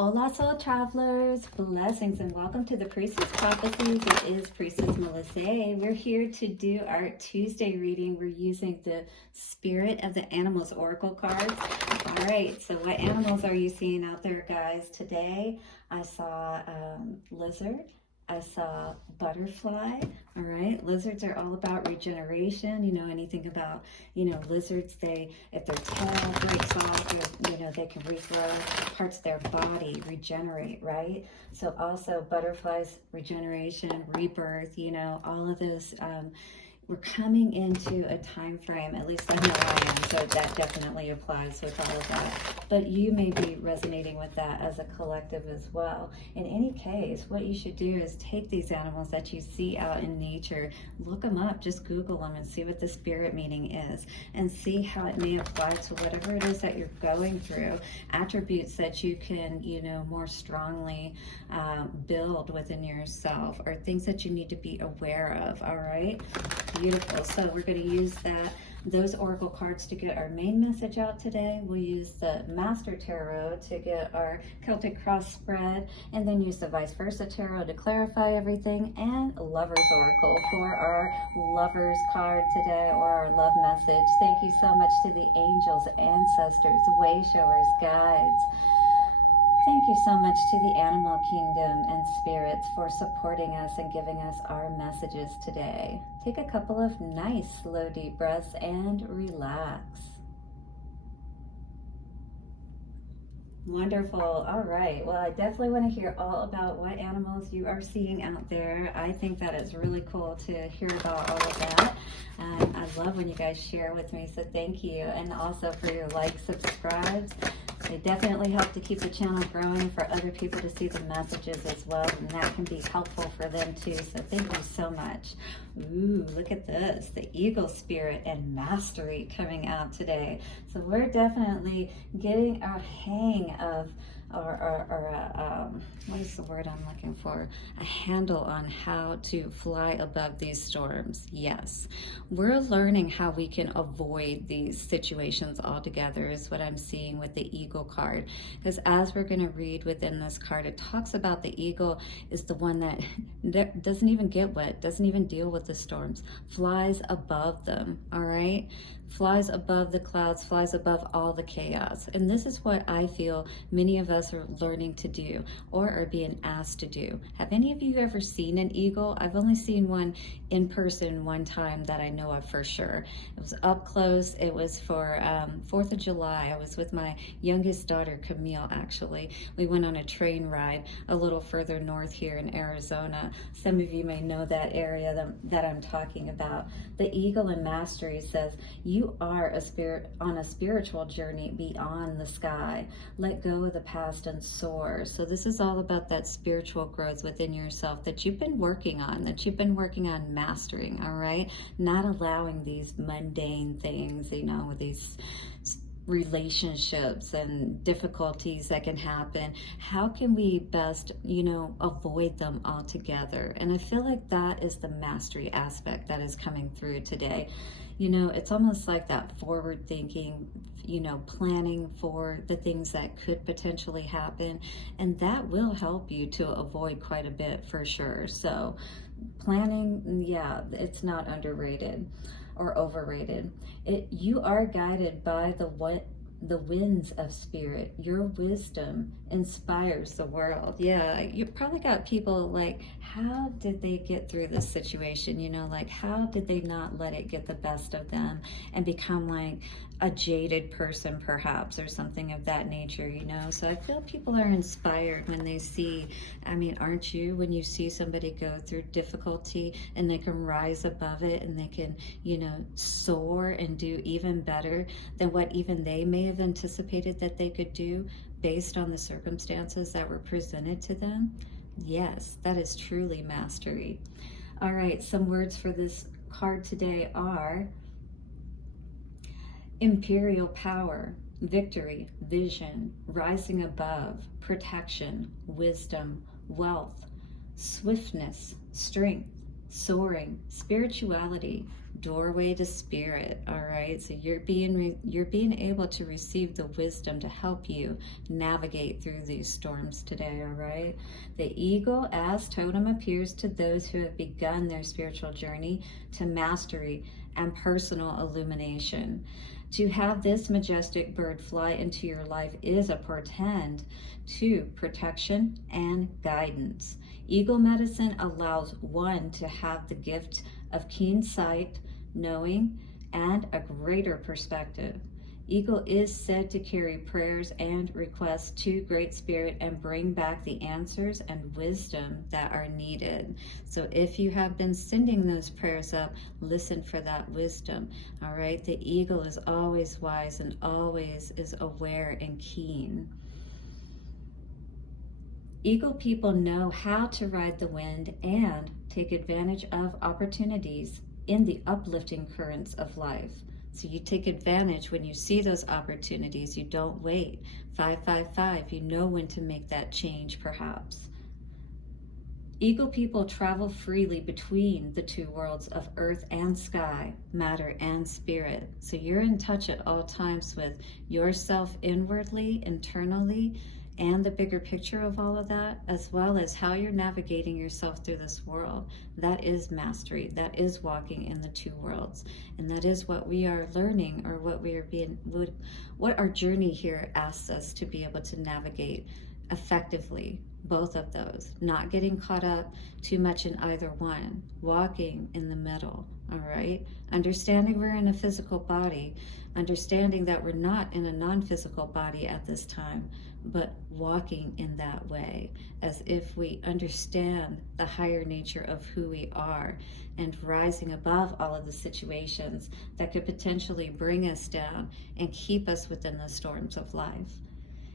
Hola, soul travelers, blessings, and welcome to the Priestess Prophecies. It is Priestess Melissae. We're here to do our Tuesday reading. We're using the Spirit of the Animals Oracle cards. All right, so what animals are you seeing out there, guys? Today, I saw lizard. I saw butterfly. All right, lizards are all about regeneration. You know, anything about, lizards, if their tail breaks off, they can regrow parts of their body, regenerate, right? So also butterflies, regeneration, rebirth, all of those. We're coming into a time frame, at least I know I am, so that definitely applies with all of that. But you may be resonating with that as a collective as well. In any case, what you should do is take these animals that you see out in nature, look them up, just Google them and see what the spirit meaning is, and see how it may apply to whatever it is that you're going through, attributes that you can, more strongly build within yourself, or things that you need to be aware of, all right? Beautiful. So we're going to use those oracle cards to get our main message out today. We'll use the Master Tarot to get our Celtic Cross spread, and then use the Vice Versa Tarot to clarify everything, and Lover's Oracle for our Lovers card today, or our love message. Thank you so much to the angels, ancestors, way showers, guides. Thank you so much to the animal kingdom and spirits for supporting us and giving us our messages today. Take a couple of nice, slow, deep breaths and relax. Wonderful. All right. Well, I definitely want to hear all about what animals you are seeing out there. I think that is really cool to hear about all of that. I love when you guys share with me, so thank you. And also for your likes, subscribes. They definitely help to keep the channel growing for other people to see the messages as well, and that can be helpful for them too. So thank you so much. Ooh, look at this, the eagle spirit and mastery coming out today. So we're definitely getting our hang of, what is the word I'm looking for? A handle on how to fly above these storms. Yes, we're learning how we can avoid these situations altogether is what I'm seeing with the eagle card. Because as we're going to read within this card, it talks about the eagle is the one that doesn't even get wet, doesn't even deal with the storms, flies above them, all right? Flies above the clouds, flies above all the chaos. And this is what I feel many of us are learning to do, or are being asked to do. Have any of you ever seen an eagle? I've only seen one in person one time that I know of for sure. It was up close. It was for 4th of July. I was with my youngest daughter, Camille, actually. We went on a train ride a little further north here in Arizona. Some of you may know that area that I'm talking about. The eagle in mastery says, you are on a spiritual journey beyond the sky. Let go of the past and soar. So this is all about that spiritual growth within yourself that you've been working on, mastering, all right? Not allowing these mundane things, these relationships and difficulties that can happen. How can we best, avoid them altogether? And I feel like that is the mastery aspect that is coming through today. It's almost like that forward thinking, planning for the things that could potentially happen. And that will help you to avoid quite a bit for sure. So planning, yeah, it's not underrated or overrated. You are guided by the winds of spirit. Your wisdom inspires the world. Yeah, you probably got people like, how did they get through this situation? How did they not let it get the best of them and become like a jaded person perhaps, or something of that nature, So I feel people are inspired when they see, aren't you, when you see somebody go through difficulty and they can rise above it and they can, soar and do even better than what even they may have anticipated that they could do based on the circumstances that were presented to them. Yes, that is truly mastery. All right, some words for this card today are imperial power, victory, vision, rising above, protection, wisdom, wealth, swiftness, strength, soaring, spirituality, doorway to spirit. All right, so you're being able to receive the wisdom to help you navigate through these storms today. All right, the eagle as totem appears to those who have begun their spiritual journey to mastery and personal illumination. To have this majestic bird fly into your life is a portend to protection and guidance. Eagle medicine allows one to have the gift of keen sight, knowing, and a greater perspective. Eagle is said to carry prayers and requests to Great Spirit and bring back the answers and wisdom that are needed. So if you have been sending those prayers up, listen for that wisdom. All right, the eagle is always wise and always is aware and keen. Eagle people know how to ride the wind and take advantage of opportunities in the uplifting currents of life. So you take advantage when you see those opportunities. You don't wait. 555, you know when to make that change perhaps. Eagle people travel freely between the two worlds of earth and sky, matter and spirit. So you're in touch at all times with yourself inwardly, internally, and the bigger picture of all of that, as well as how you're navigating yourself through this world. That is mastery. That is walking in the two worlds. And that is what we are learning, or what our journey here asks us to be able to navigate effectively, both of those, not getting caught up too much in either one, walking in the middle. All right, understanding we're in a physical body, understanding that we're not in a non-physical body at this time, but walking in that way as if we understand the higher nature of who we are and rising above all of the situations that could potentially bring us down and keep us within the storms of life.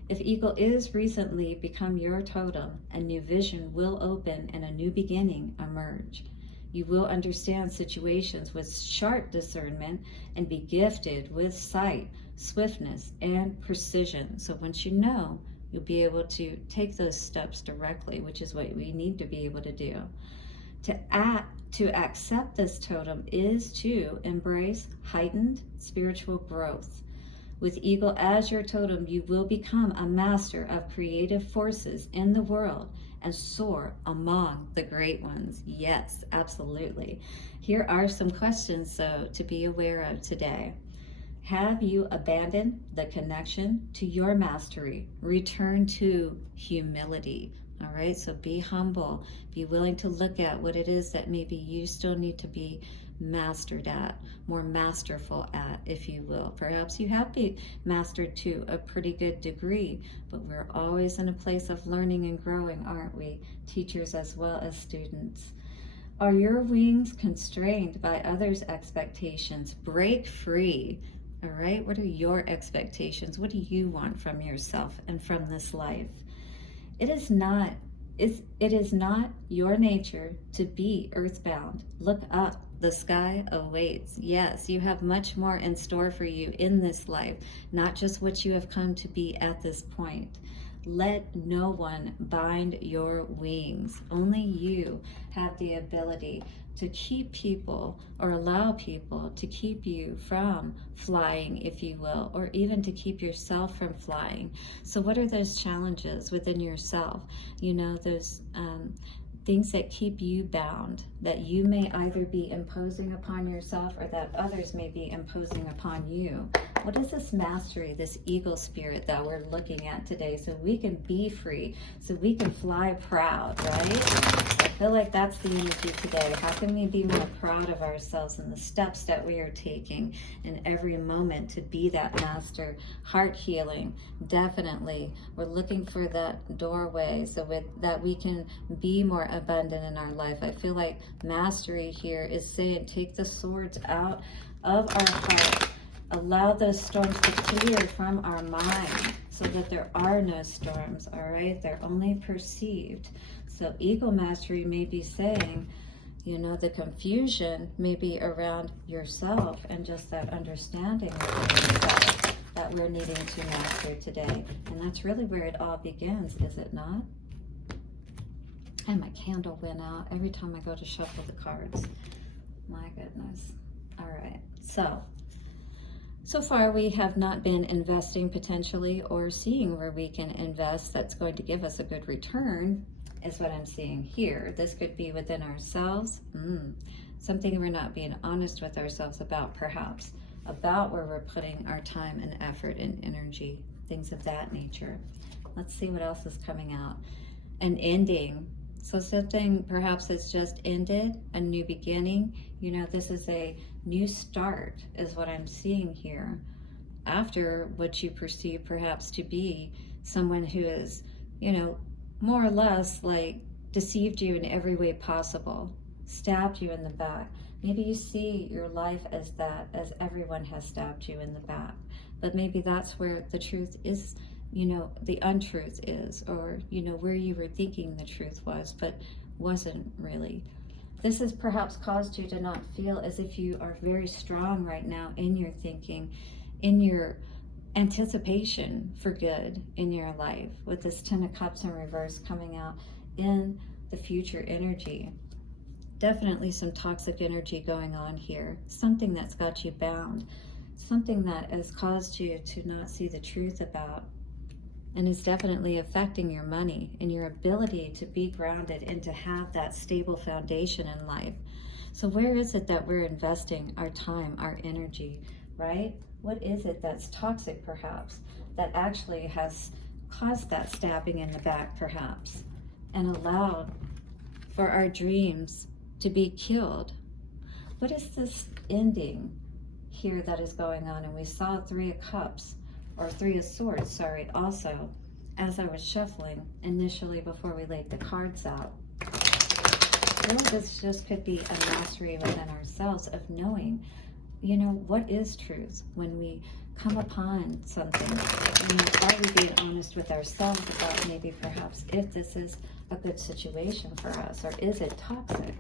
If eagle is recently become your totem, a new vision will open and a new beginning emerge. You will understand situations with sharp discernment and be gifted with sight, swiftness, and precision. So once you know, you'll be able to take those steps directly, which is what we need to be able to do. To accept this totem is to embrace heightened spiritual growth. With eagle as your totem, you will become a master of creative forces in the world and soar among the great ones. Yes, absolutely. Here are some questions to be aware of today. Have you abandoned the connection to your mastery? Return to humility. All right, so be humble. Be willing to look at what it is that maybe you still need to be mastered at, more masterful at, if you will. Perhaps you have been mastered to a pretty good degree, but we're always in a place of learning and growing, aren't we? Teachers as well as students. Are your wings constrained by others' expectations? Break free. All right, what are your expectations? What do you want from yourself and from this life? It is not your nature to be earthbound. Look up. The sky awaits. Yes, you have much more in store for you in this life, not just what you have come to be at this point. Let no one bind your wings. Only you have the ability to keep people or allow people to keep you from flying, if you will, or even to keep yourself from flying. So what are those challenges within yourself? You know, those things that keep you bound, that you may either be imposing upon yourself or that others may be imposing upon you. What is this mastery, this eagle spirit that we're looking at today, so we can be free, so we can fly proud, right? I feel like that's the energy today. How can we be more proud of ourselves and the steps that we are taking in every moment to be that master? Heart healing, definitely. We're looking for that doorway so that we can be more abundant in our life. I feel like mastery here is saying take the swords out of our heart. Allow those storms to clear from our mind so that there are no storms, all right? They're only perceived. So ego mastery may be saying, you know, the confusion may be around yourself and just that understanding of yourself that we're needing to master today. And that's really where it all begins, is it not? And my candle went out every time I go to shuffle the cards. My goodness. All right. So far we have not been investing potentially or seeing where we can invest that's going to give us a good return, is what I'm seeing here. This could be within ourselves. Something we're not being honest with ourselves about, perhaps, about where we're putting our time and effort and energy, things of that nature. Let's see what else is coming out. An ending. So something perhaps that's just ended, a new beginning. You know, this is a new start is what I'm seeing here. After what you perceive perhaps to be someone who is, you know, more or less like deceived you in every way possible, stabbed you in the back. Maybe you see your life as that, as everyone has stabbed you in the back. But maybe that's where the truth is, you know, the untruth is, or, you know, where you were thinking the truth was, but wasn't really. This has perhaps caused you to not feel as if you are very strong right now in your thinking, in your anticipation for good in your life, with this 10 of Cups in reverse coming out in the future energy. Definitely some toxic energy going on here, something that's got you bound, something that has caused you to not see the truth about, and is definitely affecting your money and your ability to be grounded and to have that stable foundation in life. So where is it that we're investing our time, our energy, right? What is it that's toxic perhaps, that actually has caused that stabbing in the back perhaps, and allowed for our dreams to be killed? What is this ending here that is going on? And we saw 3 of Cups, or 3 of Swords, sorry, also, as I was shuffling initially before we laid the cards out. Really, this just could be a mastery within ourselves of knowing, you know, what is truth when we come upon something. You know, are we being honest with ourselves about maybe perhaps if this is a good situation for us, or is it toxic?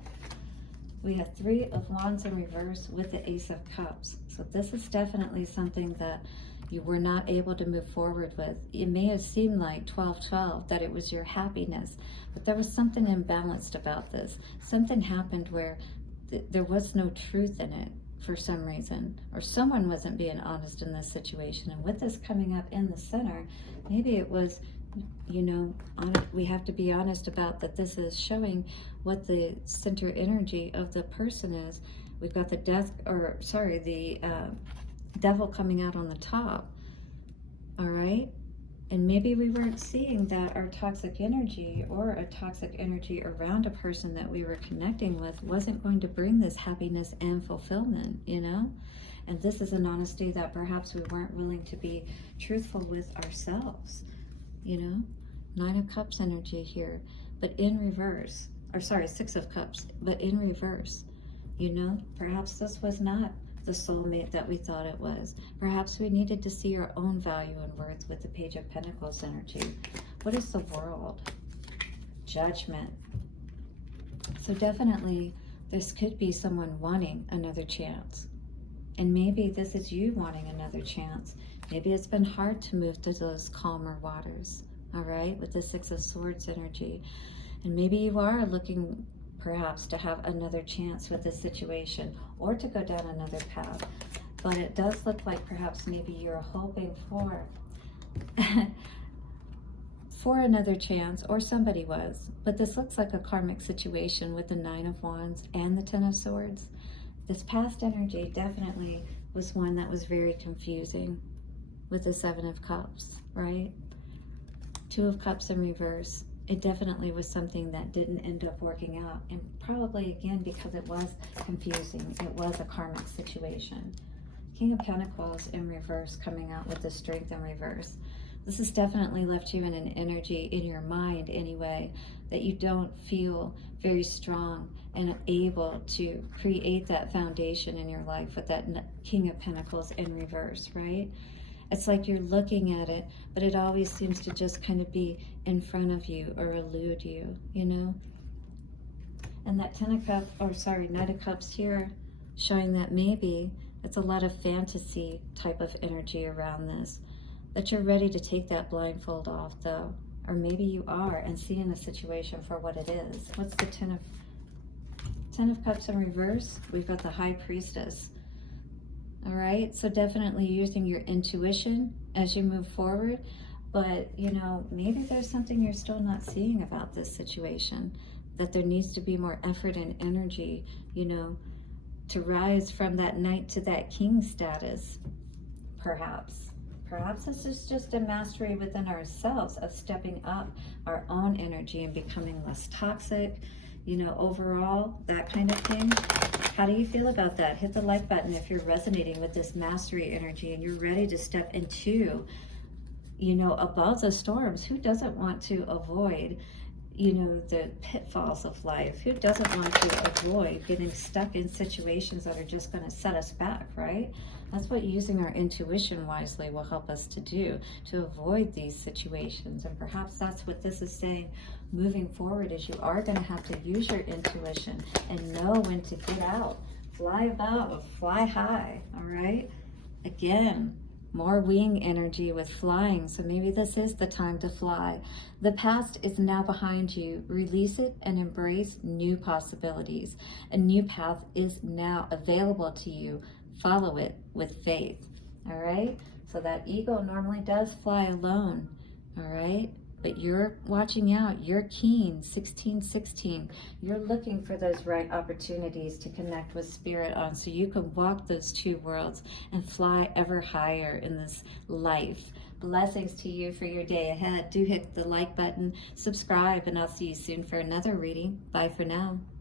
We have 3 of Wands in reverse with the Ace of Cups. So this is definitely something that you were not able to move forward with. It may have seemed like 12-12, that it was your happiness, but there was something imbalanced about this. Something happened where there was no truth in it for some reason, or someone wasn't being honest in this situation. And with this coming up in the center, maybe it was, you know, we have to be honest about that. This is showing what the center energy of the person is. We've got the the Devil coming out on the top. All right. And maybe we weren't seeing that our toxic energy, or a toxic energy around a person that we were connecting with, wasn't going to bring this happiness and fulfillment, you know? And this is an honesty that perhaps we weren't willing to be truthful with ourselves, you know? 9 of Cups energy here, but in reverse. Or sorry, 6 of Cups, but in reverse. You know, perhaps this was not the soulmate that we thought it was. Perhaps we needed to see our own value and worth with the Page of Pentacles energy. What is the World? Judgment. So definitely this could be someone wanting another chance. And maybe this is you wanting another chance. Maybe it's been hard to move to those calmer waters, all right, with the 6 of Swords energy. And maybe you are looking perhaps to have another chance with this situation, or to go down another path. But it does look like perhaps maybe you're hoping for for another chance, or somebody was. But this looks like a karmic situation with the 9 of Wands and the 10 of Swords. This past energy definitely was one that was very confusing with the 7 of Cups, right? 2 of Cups in reverse. It definitely was something that didn't end up working out, and probably again because it was confusing. It was a karmic situation. King of Pentacles in reverse coming out with the Strength in reverse. This has definitely left you in an energy in your mind anyway, that you don't feel very strong and able to create that foundation in your life with that King of Pentacles in reverse, right? It's like you're looking at it, but it always seems to just kind of be in front of you or elude you, you know? And that 10 of Cups, or sorry, 9 of Cups here, showing that maybe it's a lot of fantasy type of energy around this, that you're ready to take that blindfold off though, Or maybe you are and seeing a situation for what it is. What's the Ten of Cups in reverse? We've got the High Priestess. All right, so definitely using your intuition as you move forward. But, you know, maybe there's something you're still not seeing about this situation, that there needs to be more effort and energy, you know, to rise from that knight to that king status, perhaps. Perhaps this is just a mastery within ourselves of stepping up our own energy and becoming less toxic, you know, overall, that kind of thing. How do you feel about that? Hit the like button if you're resonating with this mastery energy and you're ready to step into, you know, above the storms. Who doesn't want to avoid, you know, the pitfalls of life? Who doesn't want to avoid getting stuck in situations that are just going to set us back, right? That's what using our intuition wisely will help us to do, to avoid these situations. And perhaps that's what this is saying moving forward, is you are going to have to use your intuition and know when to get out, fly above, fly high, all right? Again, more wing energy with flying, so maybe this is the time to fly. The past is now behind you. Release it and embrace new possibilities. A new path is now available to you. Follow it with faith, all right? So that ego normally does fly alone, all right? But you're watching out, you're keen, 1616. You're looking for those right opportunities to connect with spirit on, so you can walk those two worlds and fly ever higher in this life. Blessings to you for your day ahead. Do hit the like button, subscribe, and I'll see you soon for another reading. Bye for now.